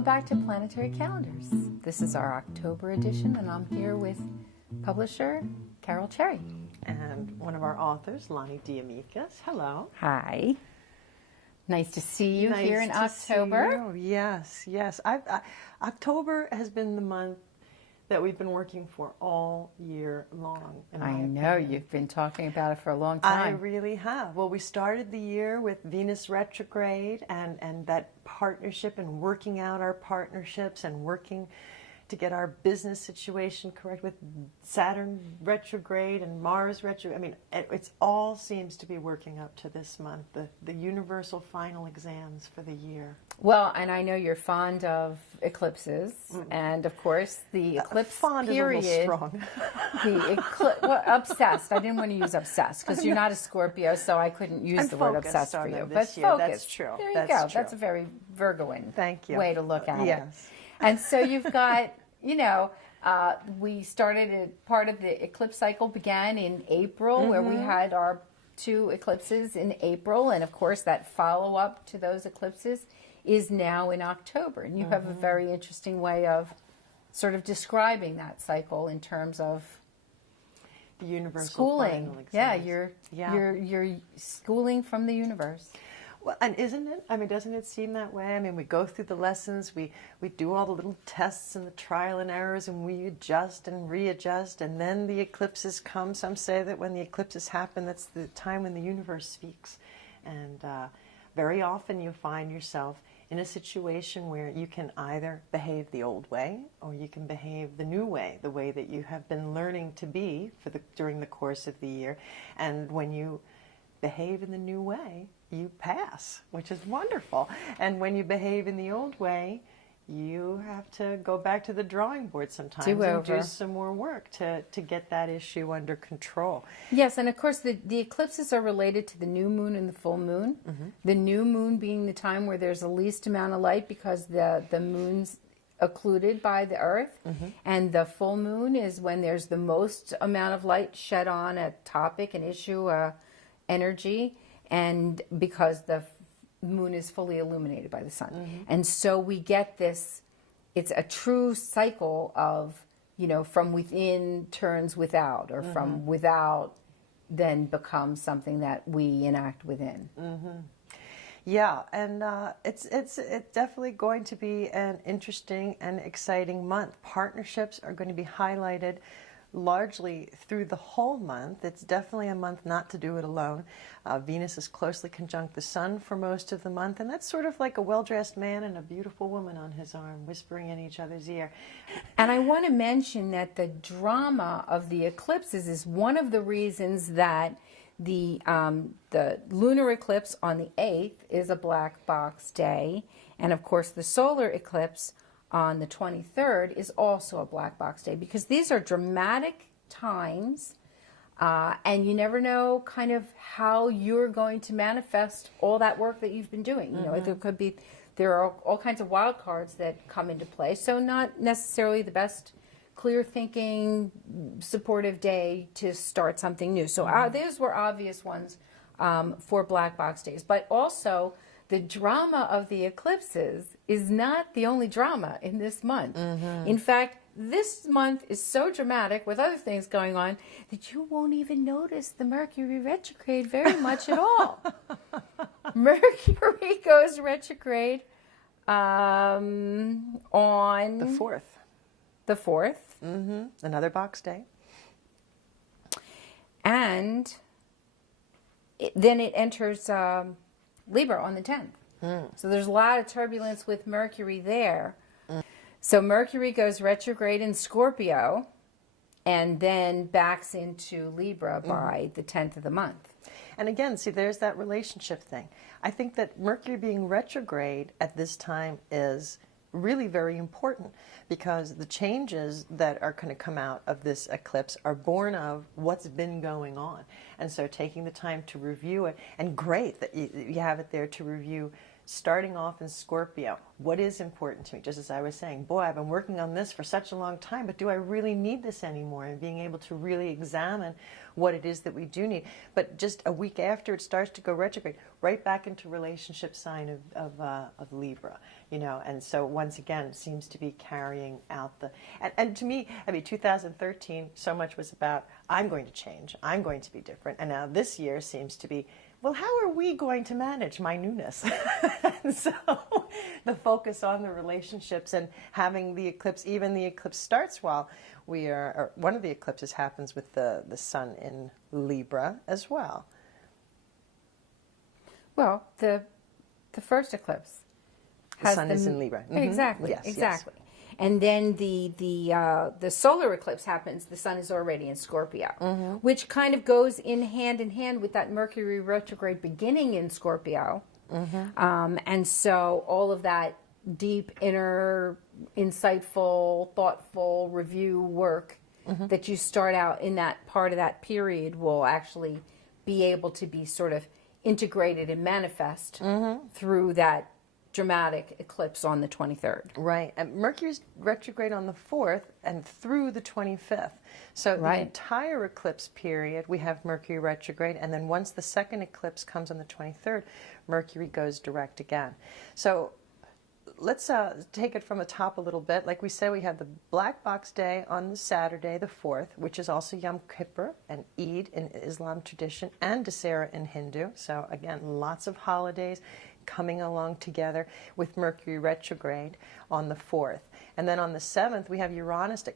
Welcome back to Planetary Calendars. This is our October edition, and I'm here with publisher Carol Cherry. And one of our authors, Lonnie D'Amicis. Hello. Hi. Nice to see you Nice here in to October. see you. Yes, yes. October has been the month that we've been working for all year long. I know, you've been talking about it for a long time. I really have. Well, we started the year with Venus retrograde and that partnership and working out our partnerships and working to get our business situation correct with Saturn retrograde and Mars retrograde. I mean, it all seems to be working up to this month, the universal final exams for the year. Well, and I know you're fond of eclipses, and of course the eclipse fond period. Is a little strong. Well, obsessed. I didn't want to use obsessed because you're not a Scorpio, so I couldn't use the word obsessed for you. But focused. That's true. There you That's go. True. That's a very Virgoan way to look at it. Yes. And so you've got, we started part of the eclipse cycle began in April, where we had our 2 eclipses in April, and of course that follow-up to those eclipses is now in October. And you have a very interesting way of sort of describing that cycle in terms of the universal schooling. Final exams. You're schooling from the universe. Well, and isn't it? I mean, doesn't it seem that way? I mean, we go through the lessons, we do all the little tests and the trial and errors, and we adjust and readjust, and then the eclipses come. Some say that when the eclipses happen, that's the time when the universe speaks. And very often you find yourself in a situation where you can either behave the old way or you can behave the new way, the way that you have been learning to be during the course of the year. And when you behave in the new way, you pass, which is wonderful. And when you behave in the old way, you have to go back to the drawing board sometimes and do some more work to get that issue under control. Yes, and of course the eclipses are related to the new moon and the full moon. The new moon being the time where there's the least amount of light because the moon's occluded by the earth, and the full moon is when there's the most amount of light shed on a topic, an issue, energy, and because the moon is fully illuminated by the sun. And so we get this, it's a true cycle of, from within turns without, or from without then becomes something that we enact within. Yeah, and it's definitely going to be an interesting and exciting month. Partnerships are going to be highlighted largely through the whole month. It's definitely a month not to do it alone. Venus is closely conjunct the sun for most of the month, and that's sort of like a well-dressed man and a beautiful woman on his arm whispering in each other's ear. And I want to mention that the drama of the eclipses is one of the reasons that the lunar eclipse on the 8th is a black box day, and of course the solar eclipse on the 23rd is also a black box day, because these are dramatic times, and you never know kind of how you're going to manifest all that work that you've been doing. There are all kinds of wild cards that come into play, so not necessarily the best clear thinking, supportive day to start something new. So those were obvious ones for black box days, but also the drama of the eclipses is not the only drama in this month. In fact, this month is so dramatic with other things going on that you won't even notice the Mercury retrograde very much at all. Mercury goes retrograde on the 4th. The 4th. Another box day. And then it enters Libra on the 10th. So there's a lot of turbulence with Mercury there. So Mercury goes retrograde in Scorpio and then backs into Libra by the 10th of the month. And again, see, there's that relationship thing. I think that Mercury being retrograde at this time is really very important, because the changes that are going to come out of this eclipse are born of what's been going on. And so taking the time to review it, and great that you have it there to review starting off in Scorpio. What is important to me? Just as I was saying, boy, I've been working on this for such a long time, but do I really need this anymore? And being able to really examine what it is that we do need. But just a week after it starts to go retrograde, right back into relationship sign of Libra, and so once again, it seems to be carrying out and to me, 2013, so much was about, I'm going to change, I'm going to be different. And now this year seems to be, well, how are we going to manage my newness? And so the focus on the relationships and having the eclipse, even the eclipse starts while we are, or one of the eclipses happens with the sun in Libra as well. Well, the first eclipse The sun is in Libra. Mm-hmm. Exactly, Yes, exactly. Yes. And then the solar eclipse happens, the sun is already in Scorpio, which kind of goes in hand with that Mercury retrograde beginning in Scorpio. And so all of that deep, inner, insightful, thoughtful review work that you start out in that part of that period will actually be able to be sort of integrated and manifest through that dramatic eclipse on the 23rd. Right. And Mercury's retrograde on the 4th and through the 25th. So the entire eclipse period, we have Mercury retrograde, and then once the second eclipse comes on the 23rd, Mercury goes direct again. So let's take it from the top a little bit. Like we said, we have the Black Box Day on the Saturday, the 4th, which is also Yom Kippur and Eid in Islam tradition, and Dasera in Hindu. So again, lots of holidays coming along together with Mercury retrograde on the 4th. And then on the 7th, we have Uranus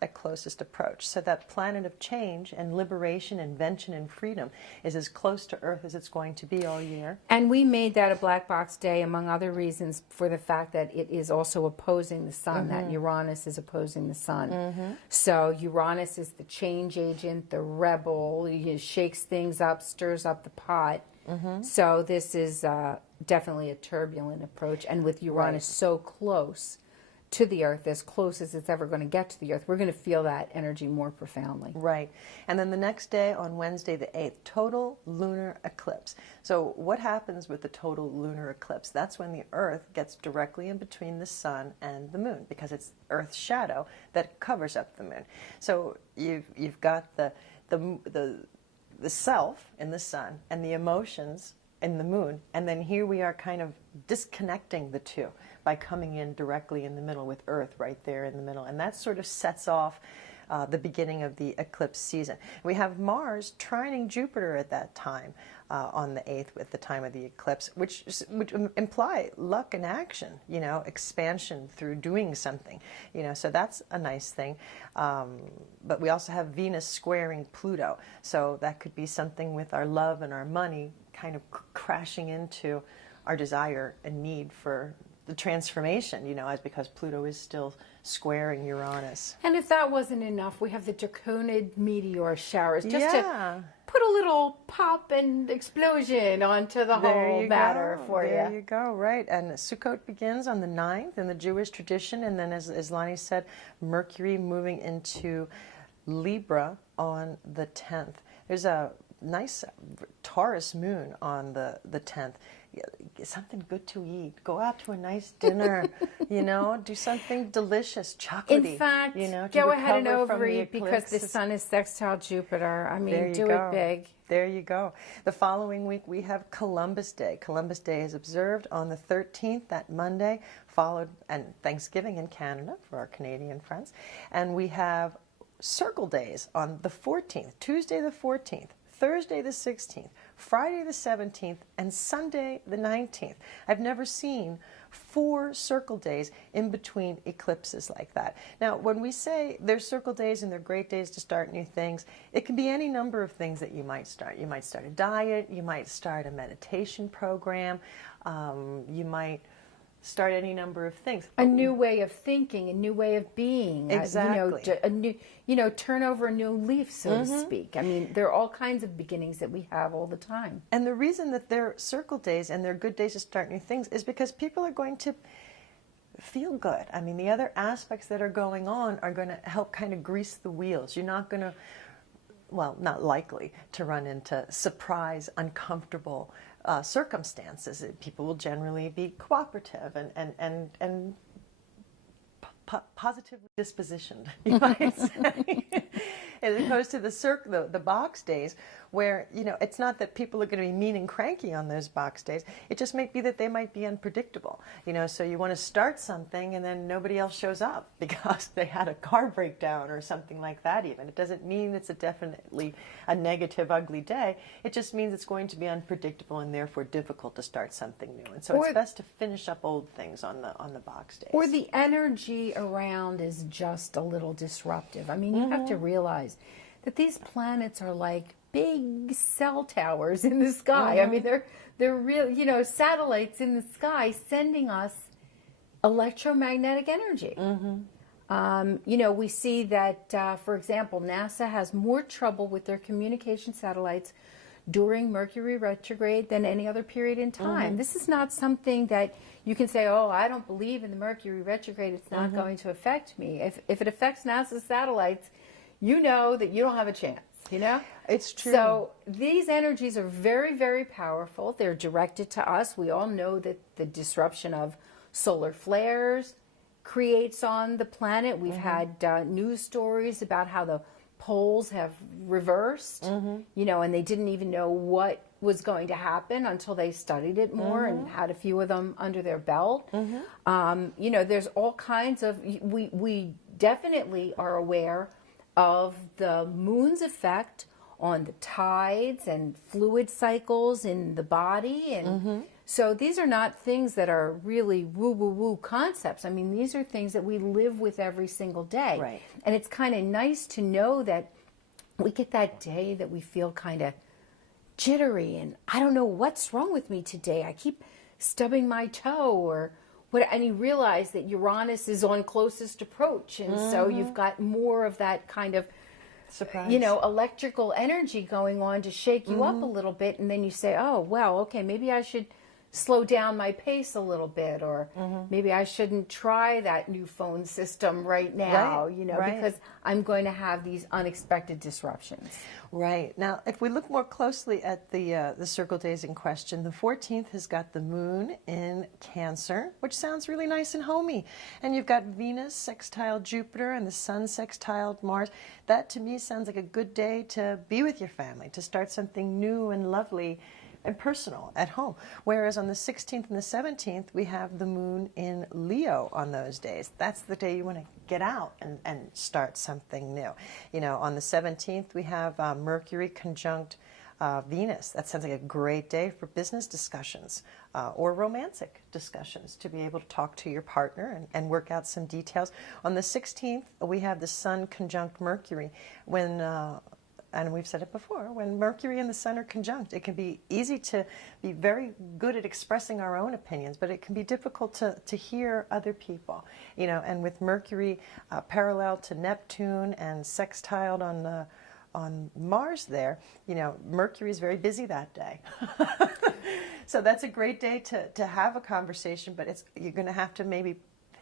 at closest approach. So that planet of change and liberation, invention, and freedom is as close to Earth as it's going to be all year. And we made that a Black Box Day, among other reasons, for the fact that it is also opposing the sun, that Uranus is opposing the sun. So Uranus is the change agent, the rebel, he shakes things up, stirs up the pot. So this is definitely a turbulent approach, and with Uranus so close to the Earth, as close as it's ever going to get to the Earth, we're going to feel that energy more profoundly. Right. And then the next day, on Wednesday the 8th, total lunar eclipse. So what happens with the total lunar eclipse? That's when the Earth gets directly in between the sun and the moon, because it's Earth's shadow that covers up the moon. So you've got the self in the sun and the emotions in the moon, and then here we are kind of disconnecting the two by coming in directly in the middle with Earth right there in the middle, and that sort of sets off the beginning of the eclipse season. We have Mars trining Jupiter at that time on the 8th at the time of the eclipse, which imply luck and action, expansion through doing something, so that's a nice thing. But we also have Venus squaring Pluto, so that could be something with our love and our money kind of crashing into our desire and need for the transformation, because Pluto is still squaring Uranus. And if that wasn't enough, we have the Draconid meteor showers, just to put a little pop and explosion onto the whole matter for you. There you go, right. And Sukkot begins on the 9th in the Jewish tradition, and then as Lonnie said, Mercury moving into Libra on the 10th. There's a nice Taurus moon on the 10th. Something good to eat. Go out to a nice dinner, do something delicious, chocolatey. In fact, go ahead and overeat because the sun is sextile Jupiter. I mean, do it big. There you go. The following week we have Columbus Day. Columbus Day is observed on the 13th, that Monday, and Thanksgiving in Canada for our Canadian friends. And we have Circle Days on the 14th, Tuesday the 14th, Thursday the 16th, Friday the 17th, and Sunday the 19th. I've never seen 4 circle days in between eclipses like that. Now, when we say there's circle days and they're great days to start new things, it can be any number of things that you might start. You might start a diet, you might start a meditation program, you might start any number of things. A new way of thinking, a new way of being. Exactly. A new, turn over a new leaf, so to speak. I mean, there are all kinds of beginnings that we have all the time. And the reason that they're circle days and they're good days to start new things is because people are going to feel good. I mean, the other aspects that are going on are going to help kind of grease the wheels. You're not going to, well, not likely to run into surprise, uncomfortable circumstances. People will generally be cooperative and positively dispositioned, you might say, as opposed to the box days where, you know, it's not that people are going to be mean and cranky on those box days. It just might be that they might be unpredictable, you know, so you want to start something and then nobody else shows up because they had a car breakdown or something like that even. It doesn't mean it's definitely a negative, ugly day. It just means it's going to be unpredictable and therefore difficult to start something new. And so it's best to finish up old things on the box days. Or the energy around is just a little disruptive. I mean, you have to realize that these planets are like big cell towers in the sky. I mean, they're real, you know, satellites in the sky sending us electromagnetic energy. You know, we see that, for example, NASA has more trouble with their communication satellites during Mercury retrograde than any other period in time. This is not something that you can say, oh, I don't believe in the Mercury retrograde, it's not going to affect me. If it affects NASA's satellites, you know that you don't have a chance, you know? It's true. So these energies are very, very powerful. They're directed to us. We all know that the disruption of solar flares creates on the planet. We've had news stories about how the poles have reversed, you know, and they didn't even know what was going to happen until they studied it more and had a few of them under their belt. You know, there's all kinds of, we definitely are aware of the moon's effect on the tides and fluid cycles in the body. And so these are not things that are really woo-woo-woo concepts. I mean, these are things that we live with every single day. Right. And it's kind of nice to know that we get that day that we feel kind of jittery and I don't know what's wrong with me today. I keep stubbing my toe or what, and you realize that Uranus is on closest approach. And so you've got more of that kind of surprise, you know, electrical energy going on to shake you up a little bit. And then you say, oh, well, okay, maybe I should slow down my pace a little bit, or maybe I shouldn't try that new phone system right now, you know, because I'm going to have these unexpected disruptions. Right. Now, if we look more closely at the circle days in question, the 14th has got the moon in Cancer, which sounds really nice and homey. And you've got Venus sextile Jupiter and the sun sextile Mars. That to me sounds like a good day to be with your family, to start something new and lovely and personal at home. Whereas on the 16th and the 17th, we have the moon in Leo on those days. That's the day you want to get out and start something new. You know, on the 17th, we have Mercury conjunct Venus. That sounds like a great day for business discussions or romantic discussions, to be able to talk to your partner and work out some details. On the 16th, we have the sun conjunct Mercury. When and we've said it before, when Mercury and the sun are conjunct, it can be easy to be very good at expressing our own opinions, but it can be difficult to hear other people, you know. And with Mercury parallel to Neptune and sextiled on Mars there, you know, Mercury is very busy that day. So that's a great day to have a conversation, but you're going to have to maybe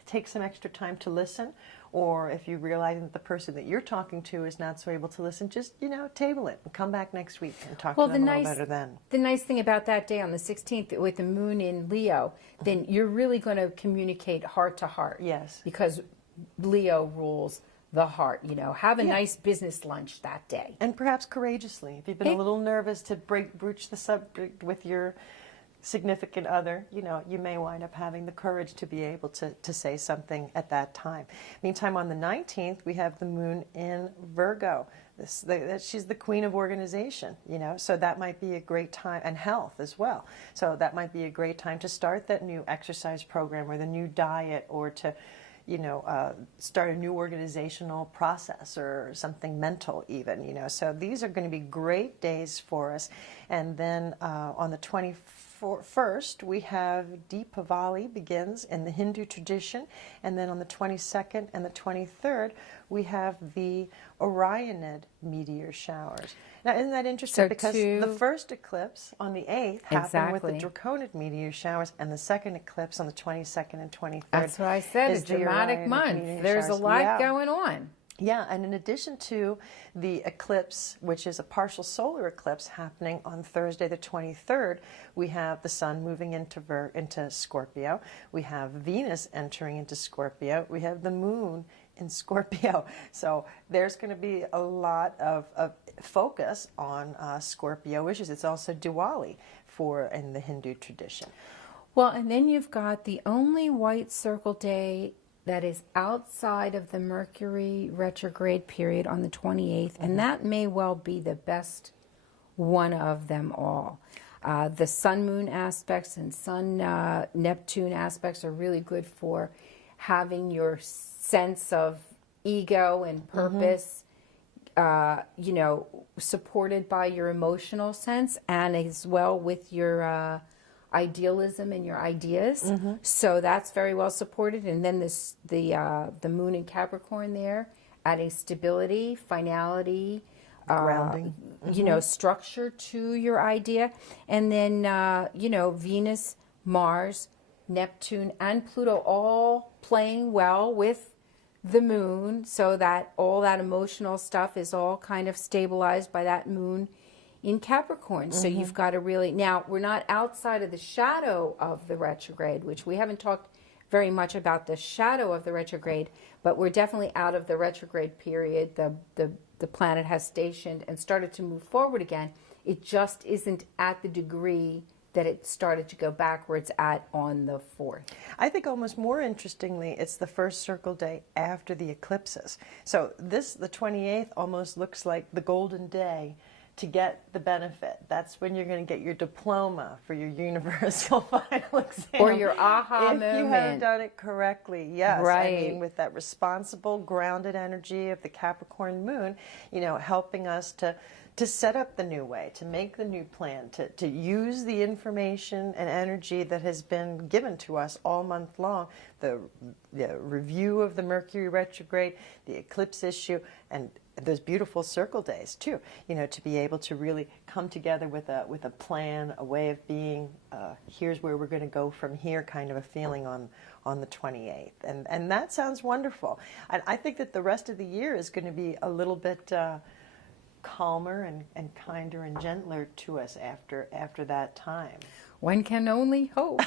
take some extra time to listen, or if you realize that the person that you're talking to is not so able to listen, just, you know, table it and come back next week and talk to them a little better then. The nice thing about that day on the 16th with the moon in Leo, then you're really going to communicate heart to heart. Yes. Because Leo rules the heart, you know. Have a nice business lunch that day. And perhaps courageously. If you've been a little nervous to broach the subject with your significant other, you know, you may wind up having the courage to be able to say something at that time. Meantime, on the 19th, we have the moon in Virgo. She's the queen of organization, you know, so that might be a great time, and health as well. So that might be a great time to start that new exercise program or the new diet, or to, you know, start a new organizational process or something mental even, you know. So these are going to be great days for us. And then on the 21st, we have Deepavali begins in the Hindu tradition, and then on the 22nd and the 23rd, we have the Orionid meteor showers. Now, isn't that interesting? Because the first eclipse on the 8th happened with the Draconid meteor showers, and the second eclipse on the 22nd and 23rd. That's what I said, a dramatic month. There's a lot going on. Yeah, and in addition to the eclipse, which is a partial solar eclipse happening on Thursday the 23rd, we have the sun moving into Scorpio. We have Venus entering into Scorpio. We have the moon in Scorpio. So there's going to be a lot of focus on Scorpio issues. It's also Diwali in the Hindu tradition. Well, and then you've got the only white circle day that is outside of the Mercury retrograde period on the 28th, and that may well be the best one of them all. The sun-moon aspects and sun-Neptune aspects are really good for having your sense of ego and purpose, supported by your emotional sense, and as well with your idealism and your ideas. So that's very well supported. And then the moon in Capricorn there, adding stability, finality, Grounding. Structure to your idea. And then, Venus, Mars, Neptune, and Pluto all playing well with the moon, so that all that emotional stuff is all kind of stabilized by that moon in Capricorn. So you've got to really, now we're not outside of the shadow of the retrograde, which we haven't talked very much about the shadow of the retrograde, but we're definitely out of the retrograde period. The planet has stationed and started to move forward again. It just isn't at the degree that it started to go backwards at on the 4th. I think almost more interestingly, it's the first circle day after the eclipses. So the 28th almost looks like the golden day to get the benefit. That's when you're going to get your diploma for your universal final exam. Or your aha moment. If you have done it correctly, yes. Right. I mean, with that responsible, grounded energy of the Capricorn moon, helping us to set up the new way, to make the new plan, to use the information and energy that has been given to us all month long, the review of the Mercury retrograde, the eclipse issue, and those beautiful circle days too, to be able to really come together with a plan, a way of being, here's where we're going to go from here kind of a feeling on the 28th. And that sounds wonderful. I think that the rest of the year is going to be a little bit calmer and kinder and gentler to us after that time. One can only hope.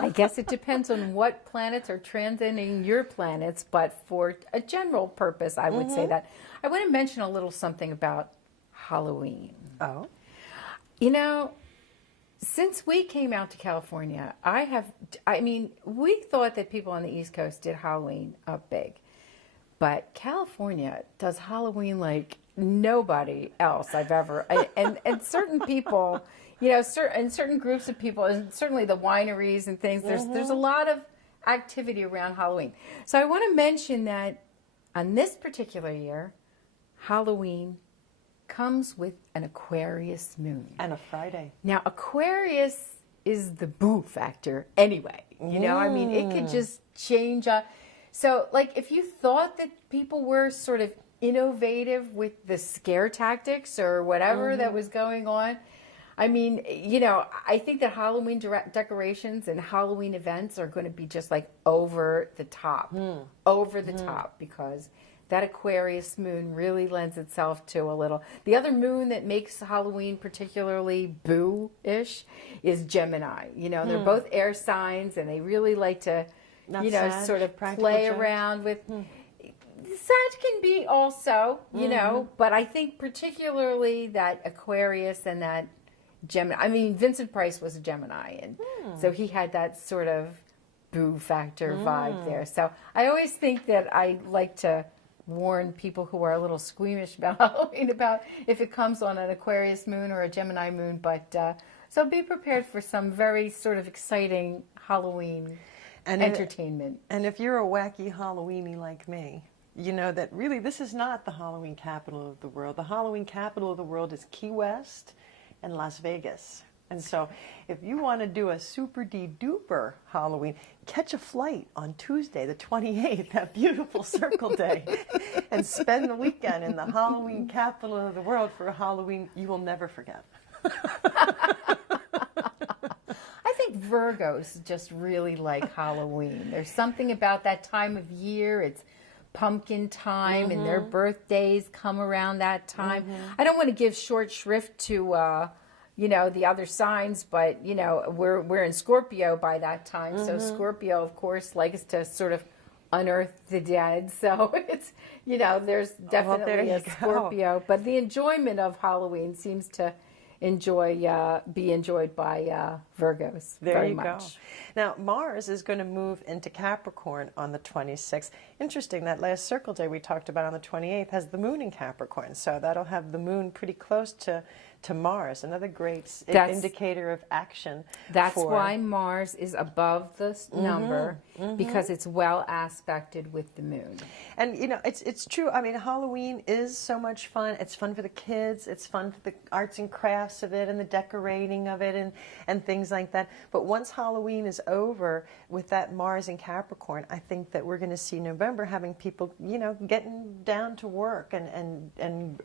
I guess it depends on what planets are transiting your planets, but for a general purpose, I would say that. I want to mention a little something about Halloween. Oh. Since we came out to California, we thought that people on the East Coast did Halloween up big, but California does Halloween like nobody else I've ever, and certain people, certain groups of people, and certainly the wineries and things, there's a lot of activity around Halloween. So I want to mention that on this particular year, Halloween comes with an Aquarius moon. And a Friday. Now, Aquarius is the boo factor anyway. It could just change. So, like, if you thought that people were sort of innovative with the scare tactics or whatever that was going on, I think that Halloween decorations and Halloween events are going to be just like over the top, because that Aquarius moon really lends itself to a little. The other moon that makes Halloween particularly boo-ish is Gemini. They're both air signs, and they really like to, sort of play around with. Sag can be also, but I think particularly that Aquarius and that Gemini. Vincent Price was a Gemini, and so he had that sort of boo factor vibe there. So I always think that I like to warn people who are a little squeamish about Halloween about if it comes on an Aquarius moon or a Gemini moon. But so be prepared for some very sort of exciting Halloween entertainment. And if you're a wacky Halloweenie like me, you know that really this is not the Halloween capital of the world. The Halloween capital of the world is Key West and Las Vegas. And so if you want to do a super duper Halloween, catch a flight on Tuesday the 28th, that beautiful circle day, and spend the weekend in the Halloween capital of the world for a Halloween you will never forget. I think Virgos just really like Halloween. There's something about that time of year. It's pumpkin time and their birthdays come around that time. I don't want to give short shrift to the other signs, but we're in Scorpio by that time. So Scorpio, of course, likes to sort of unearth the dead. So it's there's definitely a Scorpio, but the enjoyment of Halloween seems to be enjoyed by Virgos very much. Go. Now, Mars is going to move into Capricorn on the 26th. Interesting, that last circle day we talked about on the 28th has the moon in Capricorn, so that'll have the moon pretty close to Mars, another great indicator of action. That's why Mars is above the number, because it's well aspected with the moon. And it's true. I mean, Halloween is so much fun. It's fun for the kids. It's fun for the arts and crafts of it and the decorating of it and things like that. But once Halloween is over with that Mars in Capricorn, I think that we're going to see November having people, getting down to work and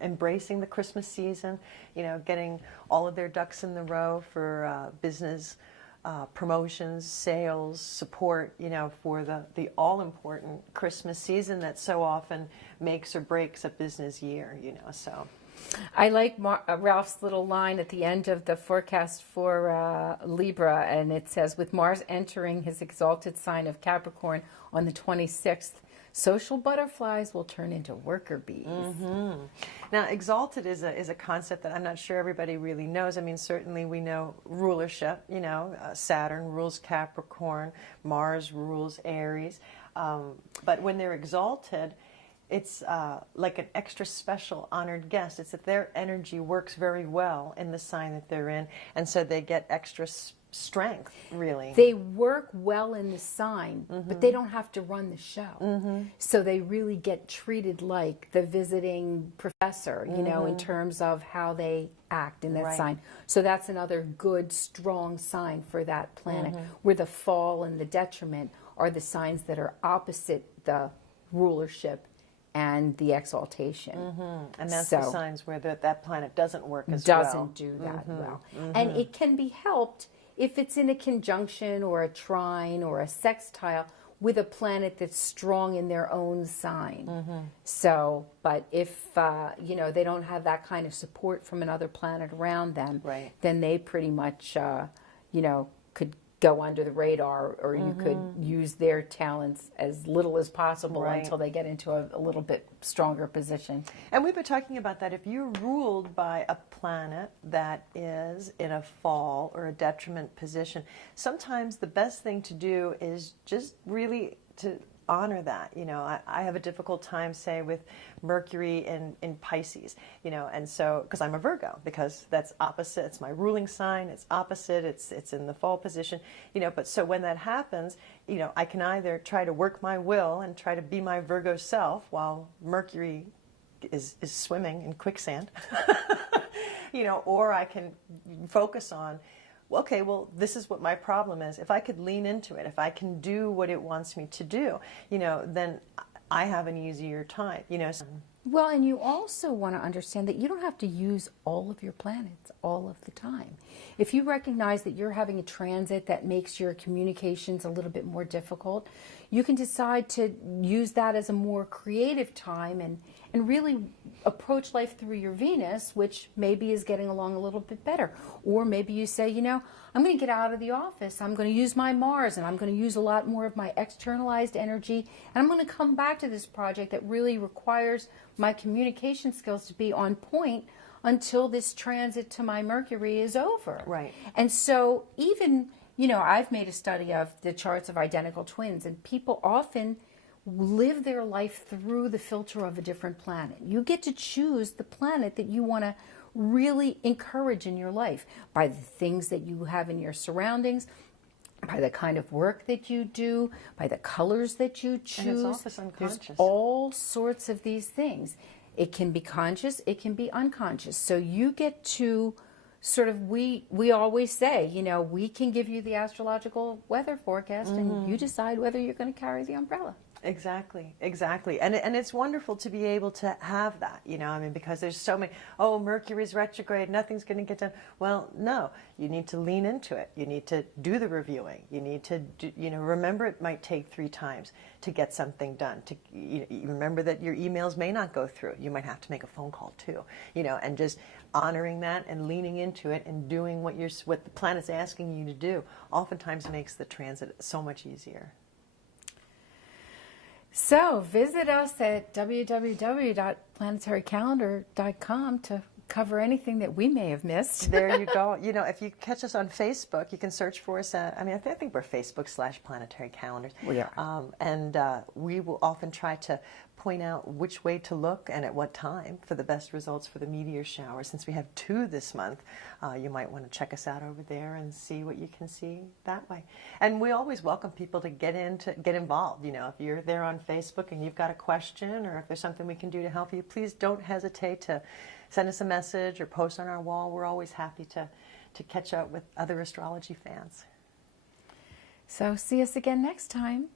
embracing the Christmas season, getting all of their ducks in the row for business promotions, sales, support, for the all-important Christmas season that so often makes or breaks a business year, so. I like Ralph's little line at the end of the forecast for Libra, and it says, with Mars entering his exalted sign of Capricorn on the 26th, social butterflies will turn into worker bees. Now, exalted is a concept that I'm not sure everybody really knows. I mean, certainly we know rulership. Saturn rules Capricorn, Mars rules Aries. But when they're exalted, it's like an extra special honored guest. It's that their energy works very well in the sign that they're in, and so they get extra strength, really. They work well in the sign, but they don't have to run the show. So they really get treated like the visiting professor, in terms of how they act in that sign. So that's another good, strong sign for that planet, where the fall and the detriment are the signs that are opposite the rulership and the exaltation. And that's the signs where that planet doesn't work as well. Doesn't do that well. And it can be helped if it's in a conjunction or a trine or a sextile with a planet that's strong in their own sign. So, but if, they don't have that kind of support from another planet around them, then they pretty much, could go under the radar, or you could use their talents as little as possible until they get into a little bit stronger position. And we've been talking about that. If you're ruled by a planet that is in a fall or a detriment position, sometimes the best thing to do is just really to honor that. I have a difficult time, say, with Mercury in Pisces, and so, because I'm a Virgo, because that's opposite. It's my ruling sign. It's opposite. It's in the fall position, but so when that happens, I can either try to work my will and try to be my Virgo self while Mercury is swimming in quicksand, or I can focus on, okay, well, this is what my problem is. If I could lean into it, if I can do what it wants me to do, then I have an easier time, Well, and you also want to understand that you don't have to use all of your planets all of the time. If you recognize that you're having a transit that makes your communications a little bit more difficult, you can decide to use that as a more creative time and really approach life through your Venus, which maybe is getting along a little bit better. Or maybe you say, I'm going to get out of the office. I'm going to use my Mars, and I'm going to use a lot more of my externalized energy. And I'm going to come back to this project that really requires my communication skills to be on point until this transit to my Mercury is over. Right. And so even, I've made a study of the charts of identical twins, and people often live their life through the filter of a different planet. You get to choose the planet that you want to really encourage in your life by the things that you have in your surroundings, by the kind of work that you do, by the colors that you choose. And it's often unconscious. There's all sorts of these things. It can be conscious, it can be unconscious. So you get to sort of, we always say, we can give you the astrological weather forecast and you decide whether you're going to carry the umbrella. Exactly, exactly. And it's wonderful to be able to have that, you know, I mean, because there's so many, oh, Mercury's retrograde, nothing's going to get done. Well, no, you need to lean into it. You need to do the reviewing. You need to, you know, remember it might take 3 times to get something done. To you remember that your emails may not go through. You might have to make a phone call too, you know, and just honoring that and leaning into it and doing what the planet's asking you to do oftentimes makes the transit so much easier. So visit us at www.planetarycalendar.com to cover anything that we may have missed. There you go. You know, if you catch us on Facebook, you can search for us. I mean, I think we're Facebook/Planetary Calendars. We are. And we will often try to point out which way to look and at what time for the best results for the meteor shower. Since we have 2 this month, you might want to check us out over there and see what you can see that way. And we always welcome people to get involved. You know, if you're there on Facebook and you've got a question or if there's something we can do to help you, please don't hesitate to send us a message or post on our wall. We're always happy to catch up with other astrology fans. So see us again next time.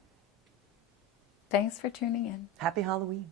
Thanks for tuning in. Happy Halloween.